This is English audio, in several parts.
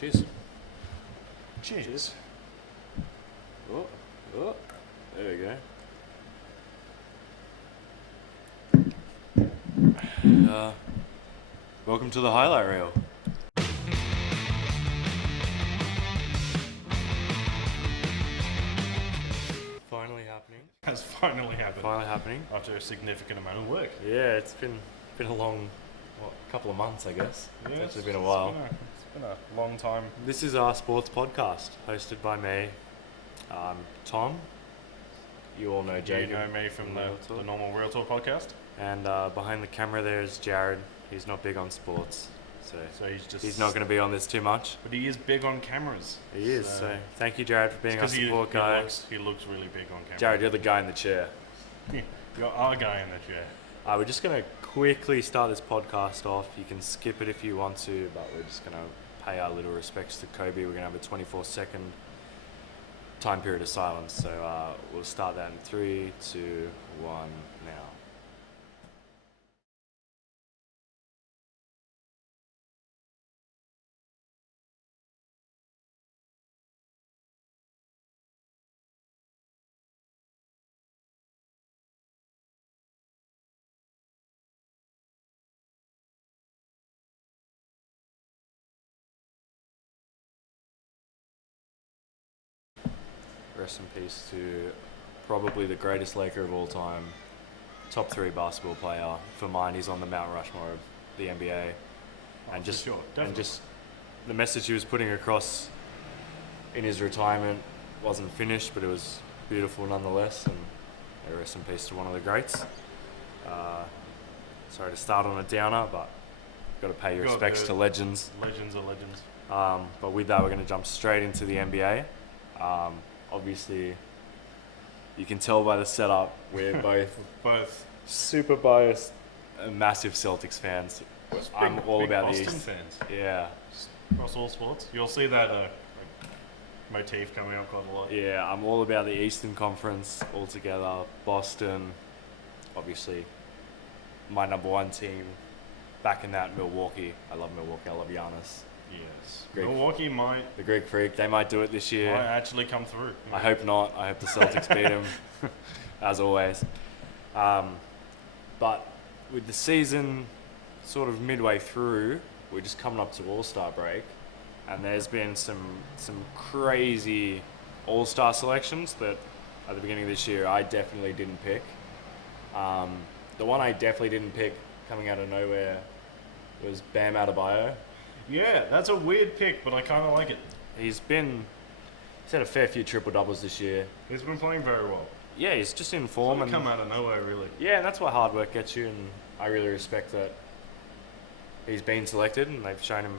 Cheers. Cheers. Oh, there we go. Welcome to the Highlight Reel. Finally happening. Has finally happened. Finally happening. After a significant amount of work. Yeah, it's been a long, couple of months, I guess. Yeah, It's actually been a while. It's been a long time. This is our sports podcast, hosted by me, Tom. You all know Jacob. You know me from the normal Real Talk podcast. And behind the camera there is Jared. He's not big on sports, so he's not going to be on this too much. But he is big on cameras. He is, so thank you, Jared, for being our support guy. He looks really big on camera. Jared, you're the guy in the chair. You're our guy in the chair. We're just going to quickly start this podcast off. You can skip it if you want to, but we're just going to pay our little respects to Kobe. We're going to have a 24-second time period of silence. So we'll start that in 3, 2, 1, now. Rest in peace to probably the greatest Laker of all time, top 3 basketball player. For mine, he's on the Mount Rushmore of the NBA. And just the message he was putting across in his retirement wasn't finished, but it was beautiful nonetheless. And rest in peace to one of the greats. Sorry to start on a downer, but got to pay your respects to legends. Legends are legends. But with that, we're going to jump straight into the NBA. Obviously, you can tell by the setup, we're both super biased and massive Celtics fans. I'm all about Boston the East. fans. Yeah. Across all sports. You'll see that motif coming up quite a lot. Yeah, I'm all about the Eastern Conference altogether. Boston, obviously, my number one team. Back in that, Milwaukee. I love Milwaukee. I love Giannis. Yes. Milwaukee might... The Greek Freak, they might do it this year. Might actually come through. I hope not. I hope the Celtics beat them, as always. But with the season sort of midway through, we're just coming up to All-Star break, and there's been some crazy All-Star selections that at the beginning of this year I definitely didn't pick. The one I definitely didn't pick coming out of nowhere was Bam Adebayo. Yeah, that's a weird pick, but I kind of like it. He's had a fair few triple-doubles this year. He's been playing very well. Yeah, he's just in form. Sort of come out of nowhere, really. Yeah, and that's what hard work gets you, and I really respect that he's been selected, and they've shown him,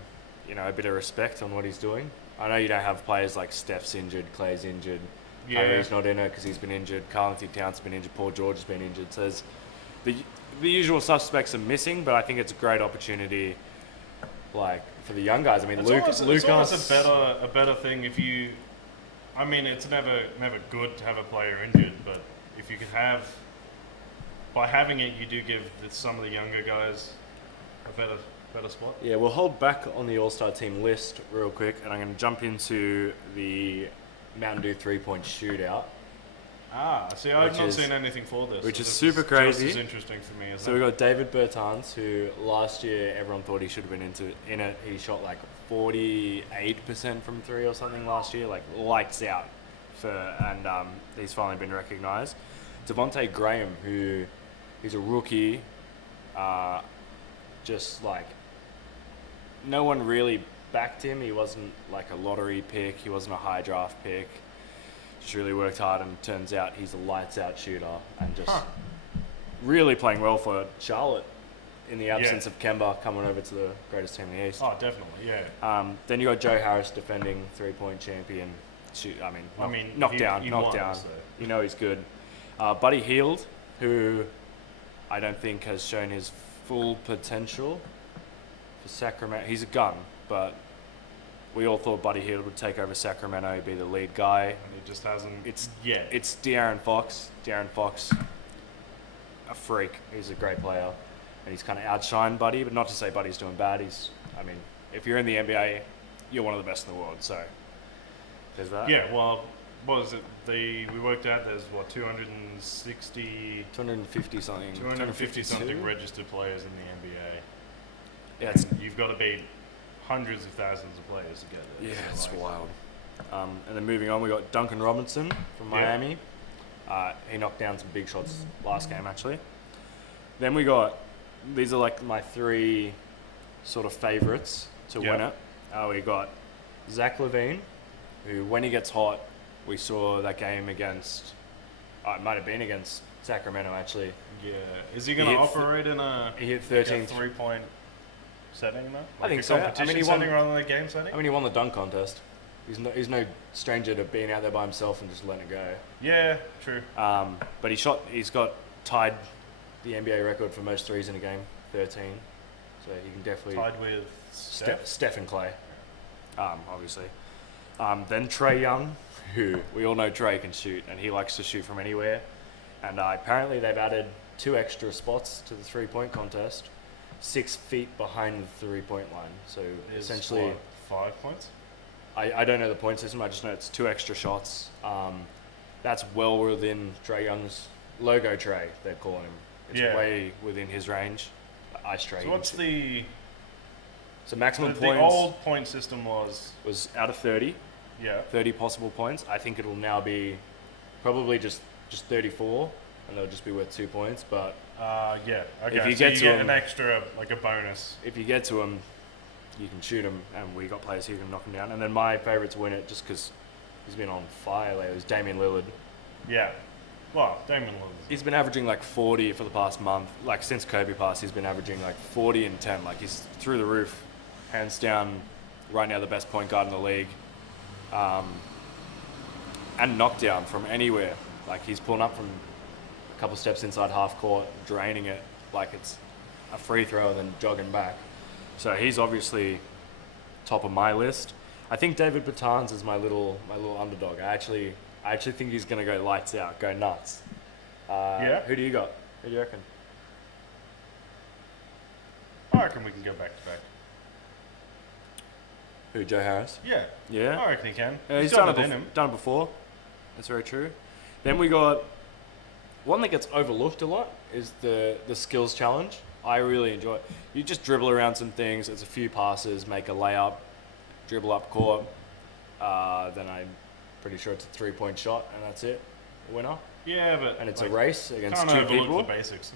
a bit of respect on what he's doing. I know you don't have players like Steph's injured, Clay's injured, Kyrie's not in it because he's been injured, Karl Anthony Towns has been injured, Paul George has been injured, so the usual suspects are missing, but I think it's a great opportunity, for the young guys. I mean, Lucas. It's always a better thing if you. I mean, it's never good to have a player injured, but if you could by having it, you do give some of the younger guys a better spot. Yeah, we'll hold back on the All-Star team list real quick, and I'm going to jump into the Mountain Dew 3-point shootout. See, I've not seen anything for this. Which is super crazy. This is interesting for me. So we got David Bertans, who last year everyone thought he should have been in it. He shot 48% from 3 or something last year, lights out. And he's finally been recognised. Devontae Graham, who is a rookie, no one really backed him. He wasn't a lottery pick. He wasn't a high draft pick. Just really worked hard, and turns out he's a lights-out shooter and just really playing well for Charlotte in the absence of Kemba coming over to the greatest team in the East. Oh, definitely, yeah. Then you got Joe Harris, defending 3-point champion. Knockdown. So. He's good. Buddy Hield, who I don't think has shown his full potential for Sacramento. He's a gun, but we all thought Buddy Hield would take over Sacramento, be the lead guy. And he just hasn't yet. It's De'Aaron Fox. De'Aaron Fox, a freak. He's a great player. And he's kind of outshined Buddy, but not to say Buddy's doing bad. If you're in the NBA, you're one of the best in the world. So there's that. Yeah, well, what was it? We worked out there's, 260... 250 something. 250 something 252? registered players in the NBA. Yeah, it's, You've got to beat hundreds of thousands of players to get there. yeah, So, it's wild. And then moving on, we got Duncan Robinson from Miami. He knocked down some big shots last game, actually. Then we got, these are like my three sort of favourites to win it. We got Zach LaVine, who, when he gets hot, we saw that game against, it might have been against Sacramento, actually. Yeah. Is he going to operate in He hit like 13 a three-point setting, though? I think a so. competition he won, setting rather than a game setting? I mean, he won the dunk contest. He's no stranger to being out there by himself and just letting it go. Yeah, true. But he's got tied the NBA record for most threes in a game, 13. So he can definitely Tied with Steph and Clay, obviously. Then Trae Young, who we all know Trae can shoot, and he likes to shoot from anywhere. And apparently they've added 2 extra spots to the three-point contest, 6 feet behind the three-point line. So essentially, what, 5 points? I don't know the point system. I just know it's 2 extra shots. That's well within Trae Young's logo Trae, they're calling him. It's way within his range. Ice Trae. So what's the maximum points? The old point system was out of 30. Yeah. 30 possible points. I think it'll now be probably just 34, and they'll just be worth 2 points. But okay. If you so get you to get him, an extra, like a bonus. if you get to him, you can shoot him, and we got players who can knock him down. And then my favourite to win it, just because he's been on fire lately, is Damian Lillard. Yeah. Well, Damian Lillard. He's been averaging like 40 for the past month. Like since Kobe passed, he's been averaging like 40 and 10. Like he's through the roof, hands down, right now the best point guard in the league. And knockdown from anywhere. Like he's pulling up from a couple steps inside half court, draining it like it's a free throw and then jogging back. So he's obviously top of my list. I think David Bertans is my little underdog. I actually think he's going to go lights out, go nuts. Who do you got? Who do you reckon? I reckon we can go back to back. Who, Joe Harris? Yeah. Yeah? I reckon he can. He's done it before. That's very true. Then we got one that gets overlooked a lot is the skills challenge. I really enjoy it. You just dribble around some things. It's a few passes, make a layup, dribble up court. Then I'm pretty sure it's a 3-point shot, and that's it. Winner. Yeah, but and it's a race against can't 2 people. The basics.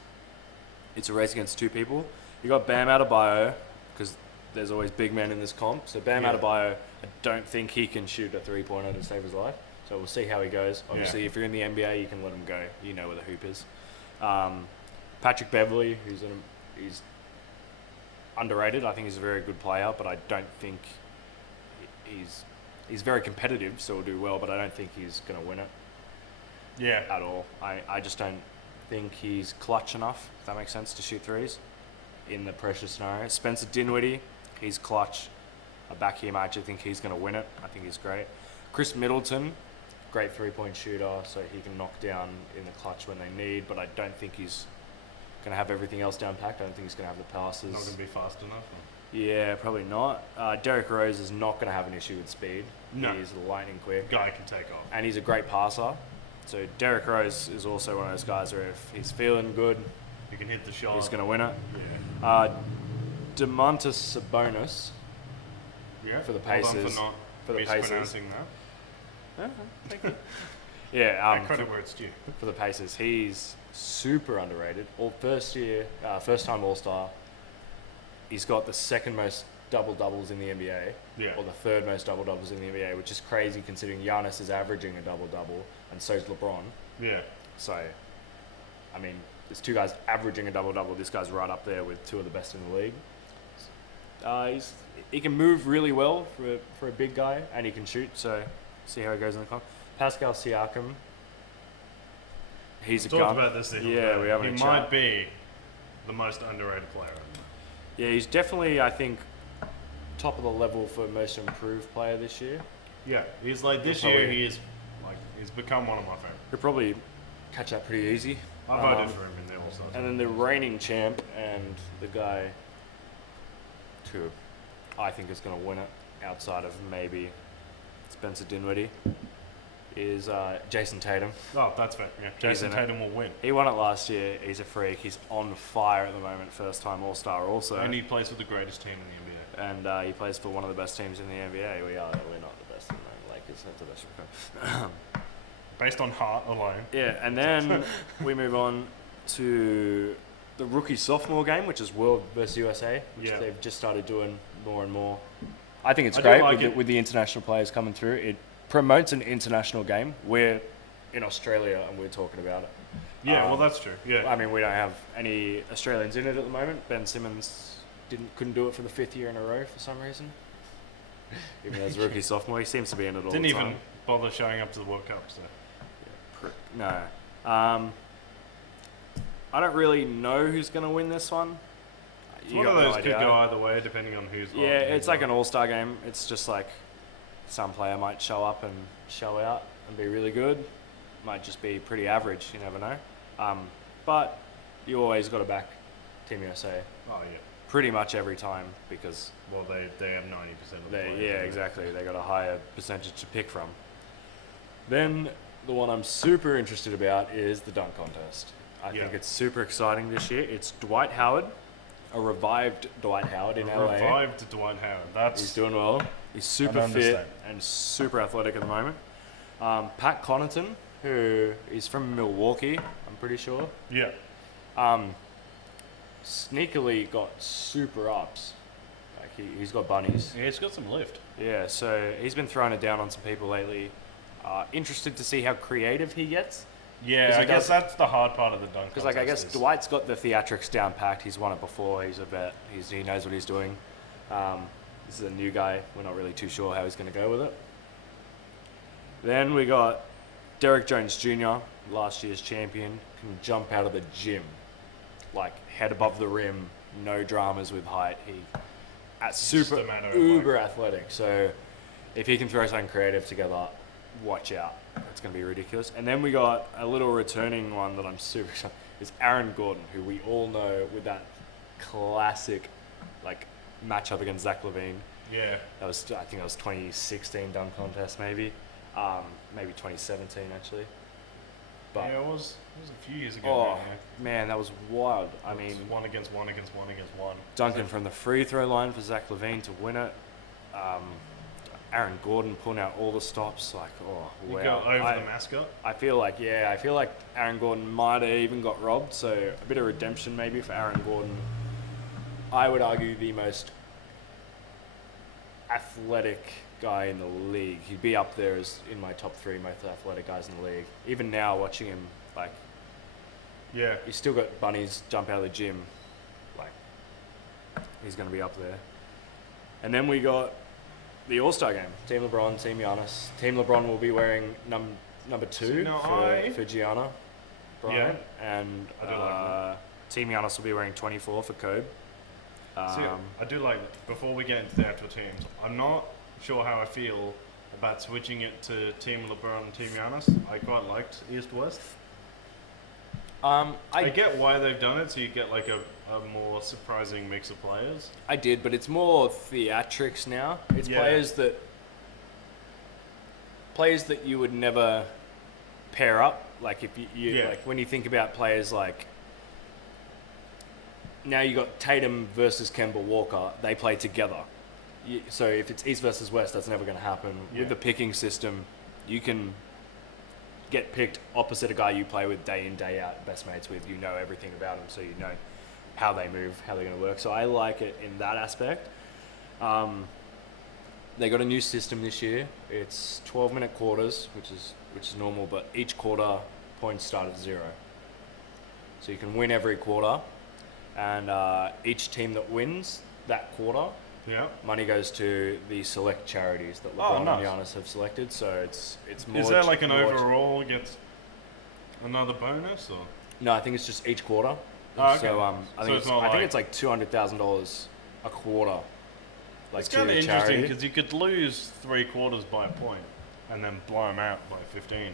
It's a race against 2 people. You got Bam Adebayo, because there's always big men in this comp. So Bam Adebayo, I don't think he can shoot a 3-pointer to save his life. So we'll see how he goes. Obviously, if you're in the NBA, you can let him go. You know where the hoop is. Patrick Beverley, he's underrated. I think he's a very good player, but I don't think he's very competitive, so he'll do well. But I don't think he's going to win it. Yeah. At all. I just don't think he's clutch enough, if that makes sense, to shoot threes in the pressure scenario. Spencer Dinwiddie, he's clutch. I back him. I actually think he's going to win it. I think he's great. Chris Middleton, great 3-point shooter, so he can knock down in the clutch when they need, but I don't think he's going to have everything else down packed. I don't think he's going to have the passes. Not going to be fast enough? Or? Yeah, probably not. Derrick Rose is not going to have an issue with speed. No. He's lightning quick. Guy can take off. And he's a great passer. So Derrick Rose is also one of those guys where if he's feeling good, he can hit the shot. He's going to win it. Yeah. DeMontis Sabonis. Yeah. For the Pacers. Well done for not for the mispronouncing Pacers. that. Thank you. Yeah. Credit where it's due. For the Pacers, he's super underrated. First time All-Star. He's got the second most double-doubles in the NBA. Yeah. Or the third most double-doubles in the NBA, which is crazy considering Giannis is averaging a double-double, and so is LeBron. Yeah. So, I mean, there's 2 guys averaging a double-double. This guy's right up there with 2 of the best in the league. He can move really well for a big guy, and he can shoot, so see how he goes in the comp. Pascal Siakam. He's a gun. Talked about this the other day. We haven't. He might be the most underrated player. Yeah, he's definitely, I think, top of the level for most improved player this year. Yeah, he's like this year. He's become one of my favorites. He'll probably catch that pretty easy. I voted for him in there also. And then the reigning champ and the guy, who I think is going to win it. outside of maybe Spencer Dinwiddie, is Jason Tatum. Oh, that's fair. Yeah, Jason in it. Tatum will win. He won it last year. He's a freak. He's on fire at the moment. First-time All-Star also. And he plays for the greatest team in the NBA. And he plays for one of the best teams in the NBA. We're not the best in the Lakers. That's the best we can. Based on heart alone. Yeah, and then we move on to the Rookie-sophomore game, which is World versus USA, which they've just started doing more and more. I think it's great with the international players coming through. It promotes an international game. We're in Australia and we're talking about it. Yeah, well, that's true. Yeah, I mean, we don't have any Australians in it at the moment. Ben Simmons couldn't do it for the 5th year in a row for some reason. Even as Rookie-sophomore, he seems to be in it all the time. Didn't even bother showing up to the World Cup. So. No. I don't really know who's going to win this one. It's one of those could go either way depending on who's. Yeah, it's like an all-star game. It's just like some player might show up and show out and be really good. Might just be pretty average. You never know. But you always got to back Team USA. Oh yeah. Pretty much every time because. Well, they have 90% of the players. Yeah, exactly. They got a higher percentage to pick from. Then the one I'm super interested about is the dunk contest. I think it's super exciting this year. It's Dwight Howard, a revived Dwight Howard in LA. Revived Dwight Howard. He's doing well. He's super fit and super athletic at the moment. Pat Connaughton, who is from Milwaukee, I'm pretty sure. Yeah. Sneakily got super ups. Like he's got bunnies. Yeah, he's got some lift. Yeah, so he's been throwing it down on some people lately. Interested to see how creative he gets. Yeah, I guess that's the hard part of the dunk. Because like I guess Dwight's got the theatrics down packed. He's won it before. He's a vet. He knows what he's doing. This is a new guy. We're not really too sure how he's going to go with it. Then we got Derek Jones Jr., last year's champion, can jump out of the gym, like head above the rim, no dramas with height. Super uber athletic. So if he can throw something creative together, watch out. It's going to be ridiculous. And then we got a little returning one that I'm super excited. Is Aaron Gordon, who we all know with that classic like matchup against Zach LaVine. Yeah. I think that was 2016 dunk contest maybe. Maybe 2017 actually. But yeah, it was a few years ago. Oh man, that was wild. I mean, one against one. Duncan from the free throw line for Zach LaVine to win it. Aaron Gordon pulling out all the stops, like, oh, wow. You go over the mascot? I feel like Aaron Gordon might have even got robbed, so a bit of redemption maybe for Aaron Gordon. I would argue the most athletic guy in the league. He'd be up there as in my top 3 most athletic guys in the league. Even now, watching him, like, yeah, he's still got bunnies jump out of the gym. Like, he's going to be up there. And then we got the All-Star game. Team LeBron, Team Giannis. Team LeBron will be wearing number 2 for Gianna Bryant. Yeah. And Team Giannis will be wearing 24 for Kobe. I do like, before we get into the actual teams, I'm not sure how I feel about switching it to Team LeBron and Team Giannis. I quite liked East-West. I get why they've done it, so you get like a more surprising mix of players. I did, but it's more theatrics now. It's players that you would never pair up. Like if you like when you think about players like now you got Tatum versus Kemba Walker, they play together. So if it's East versus West, that's never going to happen. Yeah. With the picking system, you can get picked opposite a guy you play with day in, day out, best mates with. You know everything about them, so you know how they move, how they're going to work. So I like it in that aspect. They got a new system this year. It's 12-minute quarters, which is normal, but each quarter points start at 0. So you can win every quarter, and each team that wins that quarter, money goes to the select charities that LeBron and Giannis have selected. So it's more. Is there like an overall against another bonus or? No, I think it's just each quarter. Oh, okay. So I think it's like $200,000 a quarter. Like it's kind of interesting because you could lose 3 quarters by a point and then blow them out by 15.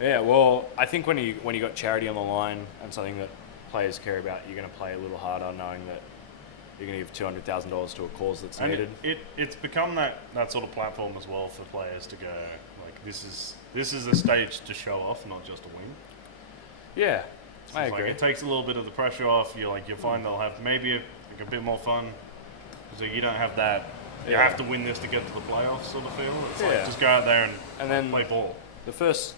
Yeah, well, I think when you got charity on the line and something that players care about, you're going to play a little harder, knowing that you're going to give $200,000 to a cause that's And needed. it's become that sort of platform as well for players to go like this is a stage to show off, not just to win. Yeah, So I it's agree. Like, it takes a little bit of the pressure off. You'll find they'll have maybe a bit more fun. So you don't have that. You Yeah. have to win this to get to the playoffs sort of feel. It's Yeah. like just go out there And then play ball. the first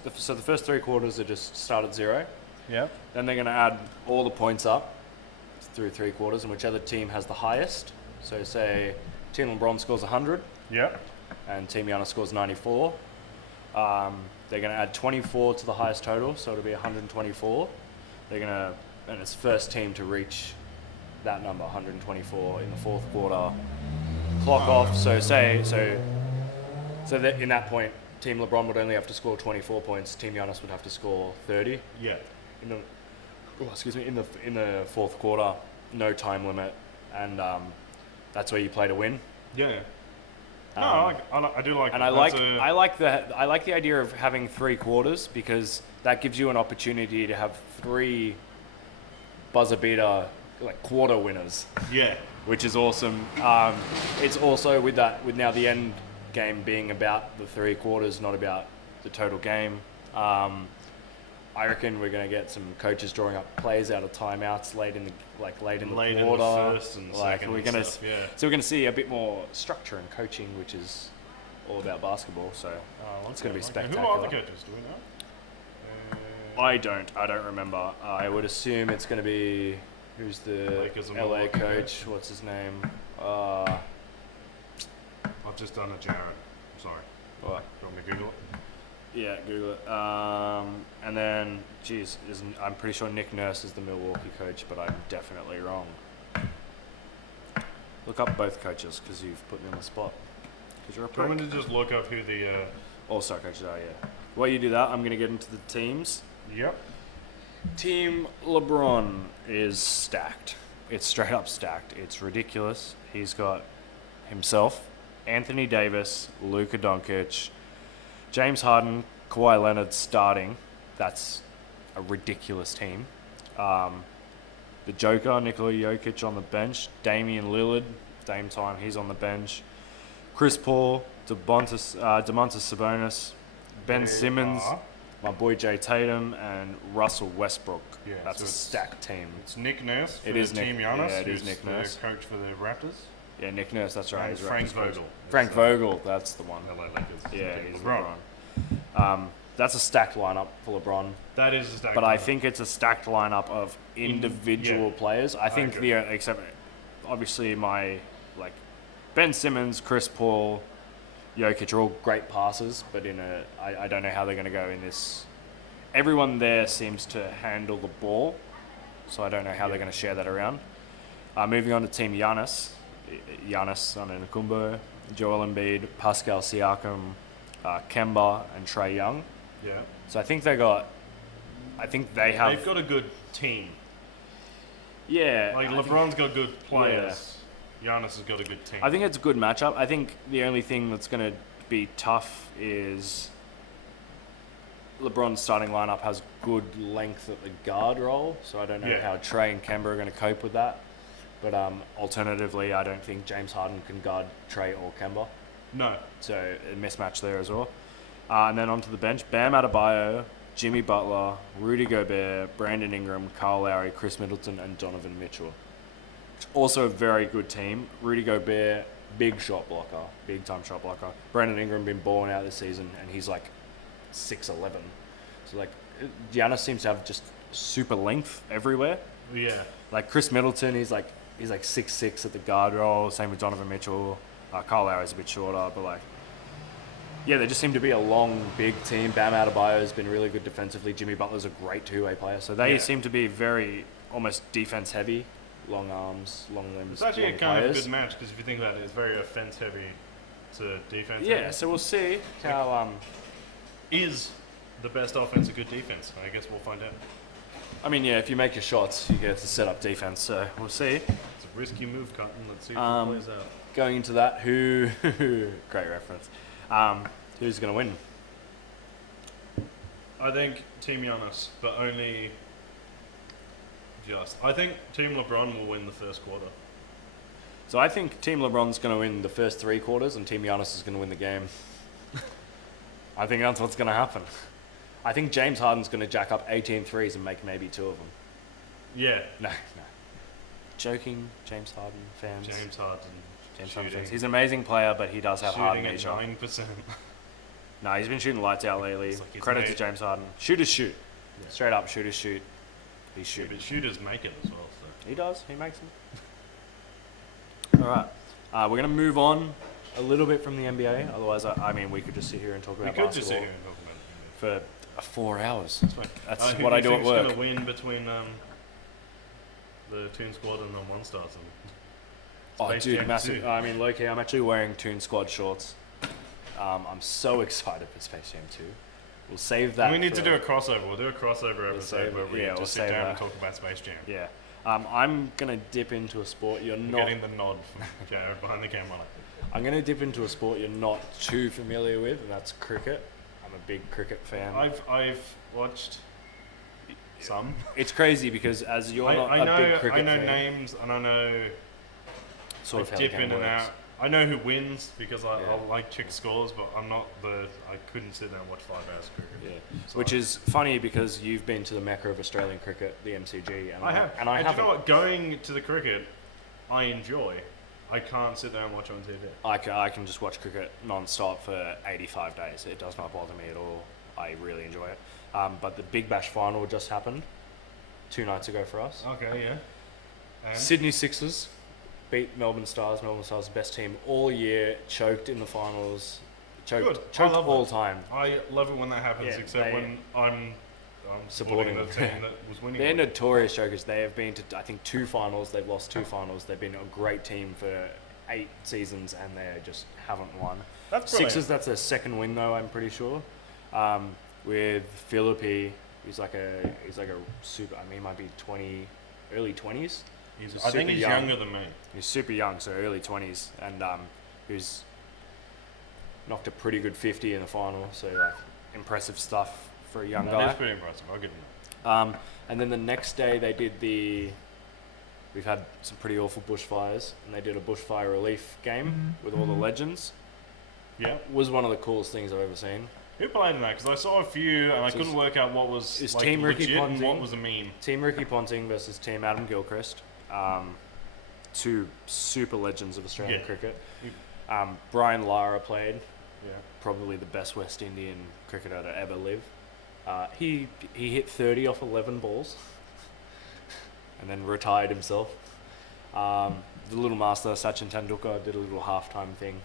3 quarters are just start at 0. Yeah. Then they're going to add all the points up through 3 quarters, and whichever team has the highest. So say Team LeBron scores 100, Yeah. and Team Giannis scores 94. They're going to add 24 to the highest total, so it'll be 124. And it's first team to reach that number, 124, in the 4th quarter. Clock off. So that in that point, Team LeBron would only have to score 24 points. Team Giannis would have to score 30. Yeah. In the 4th quarter, no time limit, and that's where you play to win. Yeah. No, I do like. And that. I like the idea of having 3 quarters, because that gives you an opportunity to have 3 buzzer beater quarter winners, Yeah. which is awesome. It's also with now the end game being about the 3 quarters, not about the total game. I reckon we're going to get some coaches drawing up plays out of timeouts late in the Late in the quarter. first and second we're and gonna stuff, yeah. So we're going to see a bit more structure and coaching, which is all about basketball. So it's going to be spectacular. Who are the coaches? Do we know? I don't remember. I would assume it's going to be who's the Lakers and LA Milwaukee coach? coach. What's his name? I've just done a Jared. I'm sorry. What? Do you want me to Google it? Yeah, Google it. And then, I'm pretty sure Nick Nurse is the Milwaukee coach, but I'm definitely wrong. Look up both coaches, because you've put me on the spot. Because you're a Do you want prick. me to just look up who the? All-star coaches are, yeah. While you do that, I'm going to get into the teams. Yep. Team LeBron is stacked. It's straight up stacked. It's ridiculous. He's got himself, Anthony Davis, Luka Doncic, James Harden, Kawhi Leonard starting. That's a ridiculous team. The Joker, Nikola Jokic on the bench. Damian Lillard, Dame time, he's on the bench. Chris Paul, Domantas Sabonis, Ben Simmons, my boy Jay Tatum, and Russell Westbrook. Yeah, That's so a it's- stacked team. It's Nick Nurse for It is Team Nick- Giannis. yeah, it is who's Nick Nurse. the coach for the Raptors. Yeah, Nick Nurse, that's right. And he's Frank Raptors coach. Vogel. Frank It's, Vogel, that's the one. LA Lakers. Yeah, he's LeBron. LeBron. That's a stacked lineup for LeBron. That is a stack. But I think it's a stacked lineup of individual yeah. players. I think agree. except obviously Ben Simmons, Chris Paul, Jokic are all great passers, but I don't know how they're going to go in this. Everyone there seems to handle the ball, so I don't know how they're going to share that around. Moving on to Team Giannis Antetokounmpo, Joel Embiid, Pascal Siakam, Kemba, and Trae Young. Yeah. So I think they have. They've got a good team. Yeah. Like I think- LeBron's got good players. Giannis has got a good team. I think it's a good matchup. I think the only thing that's going to be tough is LeBron's starting lineup has good length at the guard role, so I don't know Yeah. how Trey and Kemba are going to cope with that. But alternatively, I don't think James Harden can guard Trey or Kemba, No. so a mismatch there as well. And then onto the bench, Bam Adebayo, Jimmy Butler, Rudy Gobert, Brandon Ingram, Kyle Lowry, Chris Middleton, and Donovan Mitchell. Also a very good team. Rudy Gobert, big shot blocker, big time shot blocker. Brandon Ingram been balling out this season, and he's 6'11". So Giannis seems to have just super length everywhere. Yeah. Chris Middleton, he's 6'6" at the guard role. Same with Donovan Mitchell. Kyle Lowry's a bit shorter, but they just seem to be a long, big team. Bam Adebayo's been really good defensively. Jimmy Butler's a great two-way player. So they seem to be very almost defense heavy. Long arms, long limbs. It's actually long a kind players. of good match because if you think about it, it's very offense heavy to defense. Yeah, heavy. so we'll see how. Is the best offense a good defense? I guess we'll find out. If you make your shots, you get to set up defense. So we'll see. It's a risky move, Cotton. Let's see if it plays out. Going into that, who? Great reference. Who's going to win? I think Team Giannis, but only just. I think Team LeBron will win the first quarter. So I think Team LeBron's going to win the first 3 quarters and Team Giannis is going to win the game. I think that's what's going to happen. I think James Harden's going to jack up 18 threes and make maybe 2 of them. Yeah. No. Joking, James Harden fans. James Harden. Fans. He's an amazing player, but he does have Harden shooting nature. at 9%. No, he's been shooting lights out lately. Like Credit to James Harden. Shooters shoot. Yeah. Straight up, shooters shoot. He's shooting. But shooters make it as well. So. He does. He makes them. All right. We're going to move on a little bit from the NBA. Otherwise, I mean, we could just sit here and talk about basketball. We could just sit here and talk about it. For 4 hours. That's fine. That's what I do at work. Who's going to win between the Toon Squad and the One Stars? Oh, Space dude, Jam massive. 2. I mean, low-key, I'm actually wearing Toon Squad shorts. I'm so excited for Space Jam 2. We'll save that. We need to do a crossover. We'll do a crossover episode where we just sit down and talk about Space Jam. Yeah. I'm going to dip into a sport you're not... Getting the nod from Jared behind the camera. I'm going to dip into a sport you're not too familiar with, and that's cricket. I'm a big cricket fan. I've watched some. It's crazy because as you're not a big cricket fan... I know names and I know... Sort of how the dip game in and works. out. I know who wins because I Yeah. like check scores, but I'm not I couldn't sit there and watch 5 hours of cricket. Yeah. So Which is funny because you've been to the mecca of Australian cricket, the MCG, and I have. And I and haven't. you know what? Going to the cricket, I enjoy. I can't sit there and watch on TV. I can just watch cricket non-stop for 85 days. It does not bother me at all. I really enjoy it. But the Big Bash final just happened 2 nights ago for us. Okay, yeah. And? Sydney Sixers beat Melbourne Stars. Melbourne Stars, the best team all year, choked in the finals. Choked I love all that. time. I love it when that happens, Yeah, except when I'm supporting the team that was winning. They're notorious chokers. They have been to, I think, 2 finals. They've lost 2 finals. They've been a great team for 8 seasons, and they just haven't won. That's brilliant. Sixers, that's their second win, though, I'm pretty sure. With Philippi, he's like a super, I mean, he might be early 20s. I think he's younger than me. He's super young, so early 20s, and who's knocked a pretty good 50 in the final, so like impressive stuff for a young guy. That's pretty impressive, I'll give him that. And then the next day they did we've had some pretty awful bushfires, and they did a bushfire relief game with all the legends. Yeah. It was one of the coolest things I've ever seen. Who played in that? Because I saw a few and I So couldn't work out what was it's like Team Ricky legit and Ponting. what was a meme. Team Ricky Ponting versus Team Adam Gilchrist. 2 super legends of Australian Yeah. cricket. Brian Lara played. Yeah. Probably the best West Indian cricketer to ever live. He hit 30 off 11 balls and then retired himself. The little master, Sachin Tendulkar, did a little halftime thing.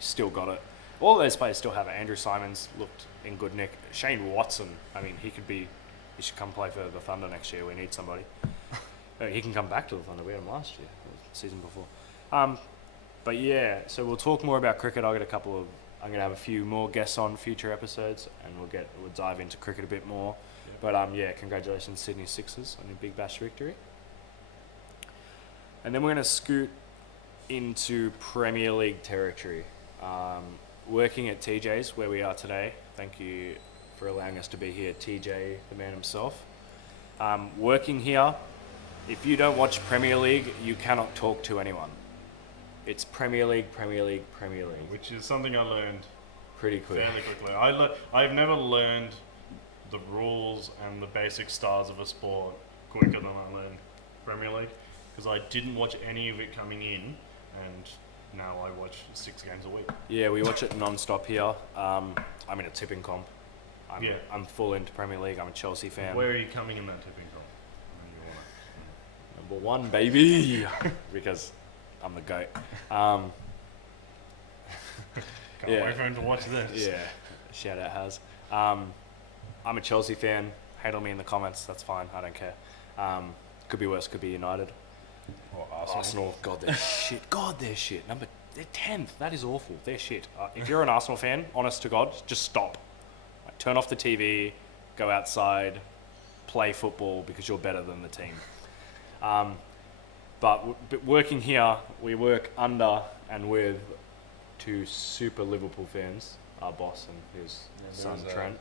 Still got it. All those players still have it. Andrew Simons looked in good nick. Shane Watson, I mean, he should come play for the Thunder next year. We need somebody. He can come back to the Thunder. We had him last year, the season before. But yeah, so we'll talk more about cricket. I'm going to have a few more guests on future episodes, and we'll dive into cricket a bit more. Yeah. But yeah, congratulations Sydney Sixers on your Big Bash victory. And then we're going to scoot into Premier League territory. Working at TJ's, where we are today. Thank you for allowing us to be here, TJ, the man himself. Working here, if you don't watch Premier League, you cannot talk to anyone. It's Premier League, Premier League, Premier League. Which is something I learned Pretty quick. fairly quickly. I've never learned the rules and the basic styles of a sport quicker than I learned Premier League, because I didn't watch any of it coming in, and now I watch 6 games a week. Yeah, we watch it non-stop here. I'm in a tipping comp. Yeah. I'm full into Premier League. I'm a Chelsea fan. Where are you coming in that tipping comp? Number 1, baby. Because I'm the GOAT. Can't Yeah. wait for him to watch this. Yeah, shout out Haz. I'm a Chelsea fan. Hate on me in the comments. That's fine. I don't care. Could be worse. Could be United. Or Arsenal. God, they're shit. God, they're shit. They're 10th. That is awful. They're shit. If you're an Arsenal fan, honest to God, just stop. Like, turn off the TV. Go outside. Play football because you're better than the team. But working here, we work under and with 2 super Liverpool fans, our boss and his son Trent.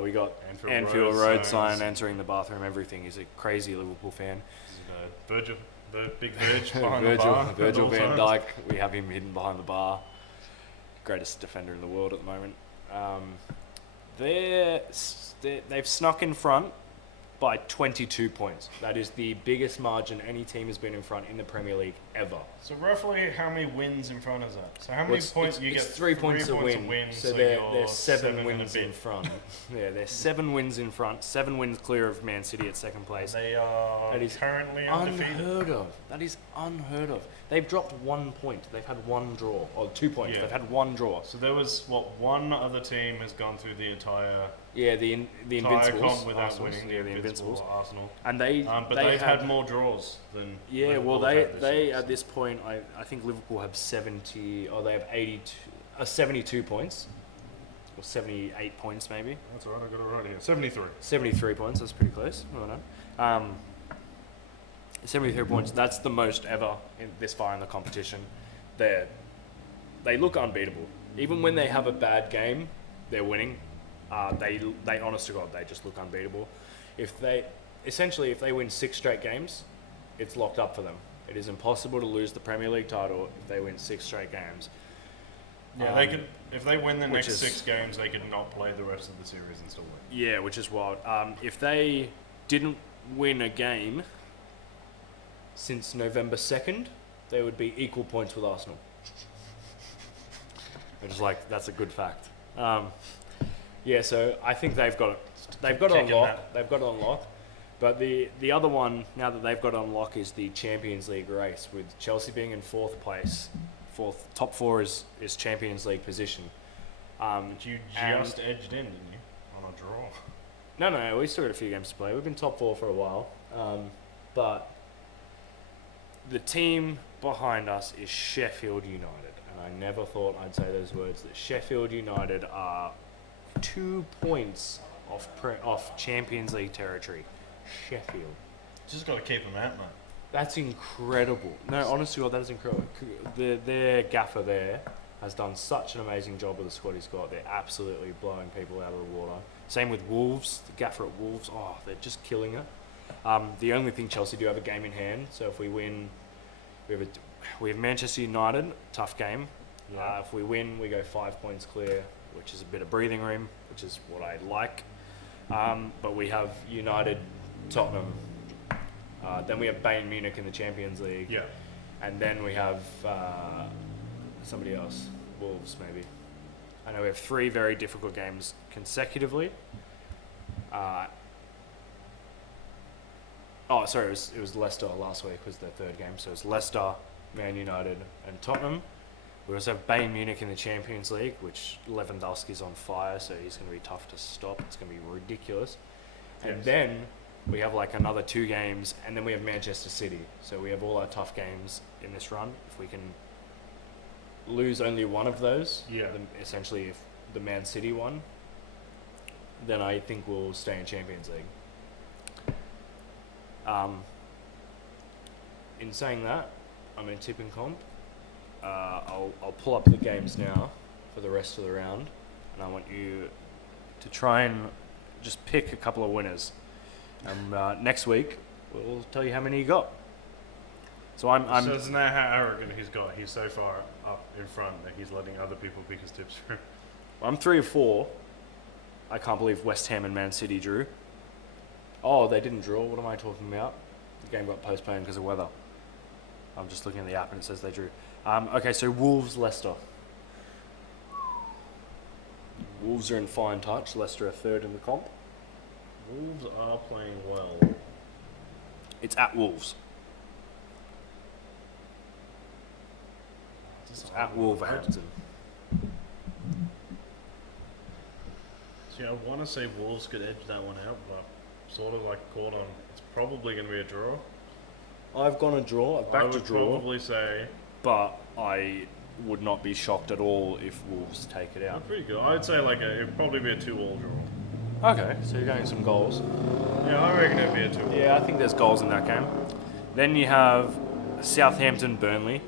We got Anfield Road sign entering the bathroom, everything. He's a crazy Liverpool fan. Virgil. The big Verge behind the bar. Virgil at all van times. Dijk. We have him hidden behind the bar. Greatest defender in the world at the moment. They've snuck in front by 22 points. That is the biggest margin any team has been in front in the Premier League ever. So roughly, how many wins in front is that? So how many Well, points you it's get? 3 points a win. So they're you're 7 and a wins bit. in front. Yeah, they're 7 wins in front. 7 wins clear of Man City at second place. They are That is currently undefeated. Unheard of. That is unheard of. They've dropped 1 point. They've had 1 draw. Or 2 points. Yeah. They've had 1 draw. So there was one other team has gone through the entire Yeah, the entire Invincibles. comp without Arsenals. winning. Yeah, the Invincibles. Arsenal. And they But they've had more draws than Yeah, Liverpool well, have had this they year, at so. this point, I think Liverpool have 70, or they have 72 points, or 78 points maybe. That's alright, I got it right here. 73. 73 points, that's pretty close. Well done. 73 points, that's the most ever this far in the competition. They look unbeatable. Even when they have a bad game, they're winning. They honest to God, they just look unbeatable. If they win 6 straight games, it's locked up for them. It is impossible to lose the Premier League title if they win 6 straight games. Yeah, they could. If they win the which next is- 6 games, they could not play the rest of the series and still win. Yeah, which is wild. If they didn't win a game since November 2nd, they would be equal points with Arsenal. Which is that's a good fact. Yeah, so I think they've got it. They've got it on Kicking lock. that. They've got it on lock. But the other one, now that they've got it on lock, is the Champions League race, with Chelsea being in 4th place. Top 4 is Champions League position. But you And- just edged in, didn't you? On a draw. No, we still got a few games to play. We've been top 4 for a while. But the team behind us is Sheffield United. And I never thought I'd say those words, that Sheffield United are 2 points off Champions League territory. Sheffield. Just got to keep them out, mate. That's incredible. No, honestly, God, that is incredible. Their gaffer there has done such an amazing job with the squad he's got. They're absolutely blowing people out of the water. Same with Wolves. The gaffer at Wolves, they're just killing it. The only thing, Chelsea do have a game in hand. So if we win, we have Manchester United, tough game. Yeah. If we win, we go 5 points clear, which is a bit of breathing room, which is what I like. But we have United, Tottenham. Then we have Bayern Munich in the Champions League. Yeah. And then we have somebody else, Wolves maybe. I know we have 3 very difficult games consecutively. It was Leicester last week was their 3rd game. So it's Leicester, Man United and Tottenham. We also have Bayern Munich in the Champions League, which Lewandowski's on fire, so he's going to be tough to stop. It's going to be ridiculous. And Yes. then we have another 2 games, and then we have Manchester City. So we have all our tough games in this run. If we can lose only one of those, Yeah. essentially if the Man City one, then I think we'll stay in Champions League. In saying that, I'm in tipping comp. I'll pull up the games now for the rest of the round, and I want you to try and just pick a couple of winners. Next week, we'll tell you how many you got. So So isn't that how arrogant he's got? He's so far up in front that he's letting other people pick his tips through. I'm 3 of 4. I can't believe West Ham and Man City drew. Oh, they didn't draw. What am I talking about? The game got postponed because of weather. I'm just looking at the app and it says they drew. Okay, so Wolves, Leicester. Wolves are in fine touch. Leicester are 3rd in the comp. Wolves are playing well. It's at Wolves. It's at Wolverhampton. See, I want to say Wolves could edge that one out, but sort of caught on. It's probably going to be a draw. I've gone a draw. I've I backed a would draw. probably say But I would not be shocked at all if Wolves take it out. pretty good. I'd say it'd probably be a 2-all draw. Okay, so you're going some goals. Yeah, I reckon it'd be a 2-all. Yeah, I think there's goals in that game. Then you have Southampton, Burnley.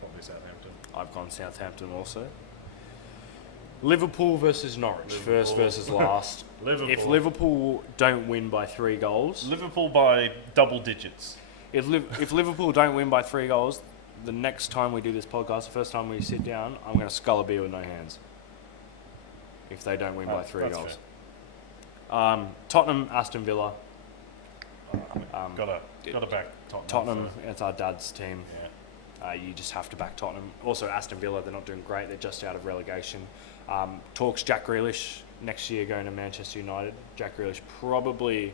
Probably Southampton. I've gone Southampton also. Liverpool versus Norwich, first Liverpool. versus last. Liverpool. If Liverpool don't win by 3 goals, Liverpool by double digits. if Liverpool don't win by 3 goals, the next time we do this podcast, the first time we sit down, I'm going to scull a beer with no hands. If they don't win by 3 that's goals. Tottenham, Aston Villa. Gotta back Tottenham. Tottenham, it's our dad's team. Yeah. You just have to back Tottenham. Also, Aston Villa, they're not doing great. They're just out of relegation. Talks Jack Grealish next year going to Manchester United. Jack Grealish probably...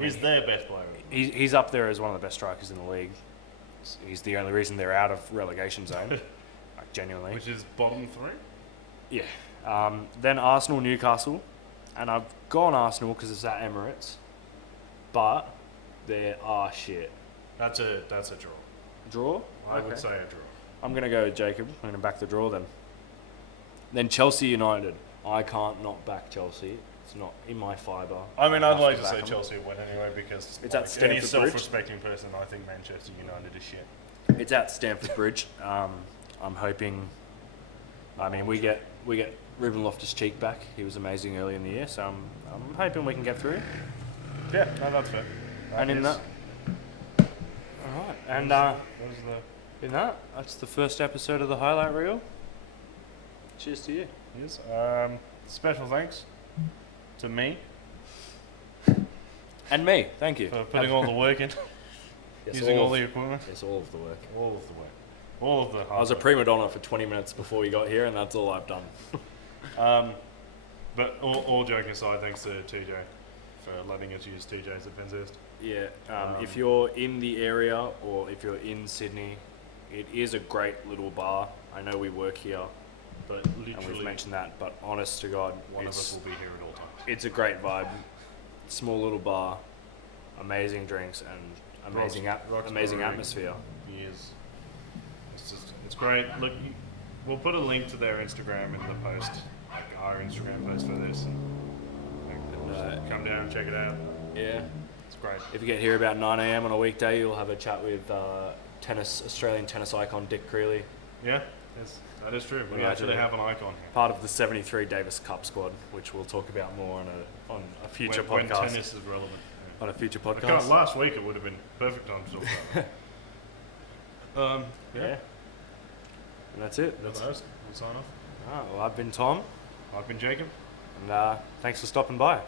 He's their best player. He's up there as one of the best strikers in the league. He's the only reason they're out of relegation zone, like genuinely. Which is bottom 3? Yeah. Then Arsenal, Newcastle. And I've gone Arsenal because it's at Emirates. But they are shit. That's a draw. Draw? I would say a draw. I'm going to go with Jacob. I'm going to back the draw then. Then Chelsea United. I can't not back Chelsea. It's not in my fibre. I mean, I'd have like to to say back 'em. Chelsea win anyway because It's at any Stamford Bridge. self-respecting person, I think Manchester United is shit. It's at Stamford Bridge. I'm hoping... I mean, we get Ruben Loftus-Cheek back. He was amazing early in the year, so I'm hoping we can get through. Yeah, no, that's fair. And in that... Alright, and that's the first episode of the Highlight Reel. Cheers to you. Yes. Special thanks to me And me, thank you. for putting all the work in, Yes, using all of- the equipment, Yes, all of the work. all of the work, all of the hard I was a work. prima donna for 20 minutes before you got here, and that's all I've done. But all joking aside, thanks to TJ for letting us use TJ's at Benzhurst. Yeah, if you're in the area or if you're in Sydney, it is a great little bar. I know we work here, But and we've literally, mentioned that, but honest to God, one of us will be here at all times. it's a great vibe. Small little bar, amazing drinks, and Rock's amazing Brewery. atmosphere. He is. It's great. Look, we'll put a link to their Instagram in the post, like our Instagram post for this, and just come down and check it out. Yeah. It's great. If you get here about 9 a.m. on a weekday, you'll have a chat with Australian tennis icon Dick Creeley, Yeah, that is true. We Yeah, actually actually. have an icon here. part of the 73 Davis Cup squad, which we'll talk about more on a future when podcast. tennis is relevant. On a future Yeah. podcast. Last week it would have been perfect time to talk about that. Yeah. And that's it. That's the host. We'll sign off. Alright, well, I've been Tom, I've been Jacob. and thanks for stopping by.